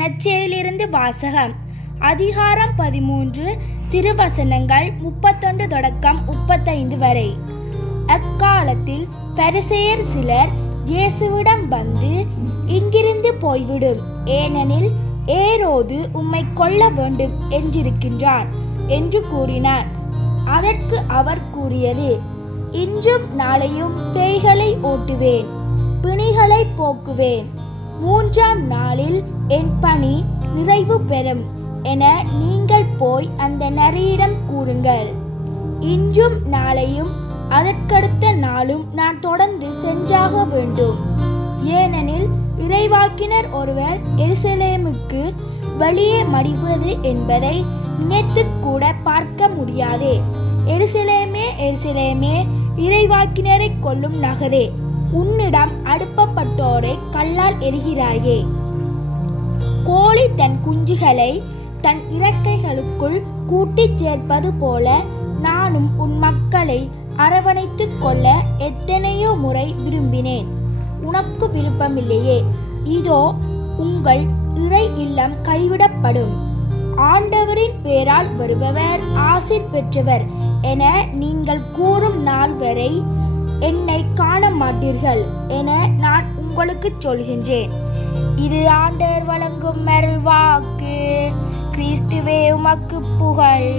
நற்செய்தியிலிருந்து வாசகம். அதிகாரம் 13, திருவசனங்கள் 31 தொடக்கம் 35 வரை. அக்காலத்தில் பரிசேயர் சிலர் இயேசுவிடம் வந்து, இங்கிருந்து போய்விடும், ஏனெனில் ஏரோது உம்மை கொல்ல வேண்டும் என்றிருக்கின்றான் என்று கூறினார். அதற்கு அவர் கூறியது, இன்றும் நாளையும் பேய்களை ஓட்டுவேன், பிணிகளை போக்குவேன், 3ஆம் நாளில் என் பணி நிறைவு பெறும் என நீங்கள் போய் அந்த நரியிடம் கூறுங்கள். இன்றும் நாளையும் அதற்கடுத்த நாளும் நான் தொடர்ந்து சென்றாக வேண்டும். ஏனெனில் இறைவாக்கினர் ஒருவர் எருசலேமுக்கு வெளியே மடிவது என்பதை நினைத்து கூட பார்க்க முடியாதே. எருசலேமே, எருசலேமே, இறைவாக்கினரை கொல்லும் நகரே, உன்னிடம் அனுப்பப்பட்டோரை கல்லால் எறிகிறாயே. கோழி தன் குஞ்சுகளை தன் இறக்கைகளுக்குள் கூட்டிச் சேர்ப்பது போல நானும் உன் மக்களை அரவணைத்துக் கொள்ள எத்தனையோ முறை விரும்பினேன். உனக்கு விருப்பமில்லையே. இதோ உங்கள் இறை இல்லம் கைவிடப்படும். ஆண்டவரின் பேரால் வருபவர் ஆசீர் பெற்றவர் என நீங்கள் கூறும் நாள் வரை என்னை காண மாட்டீர்கள் என நான் உங்களுக்கு சொல்கின்றேன். இது ஆண்டவர் வழங்கும் அருள்வாக்கு. கிறிஸ்துவே உமக்கு புகழ்.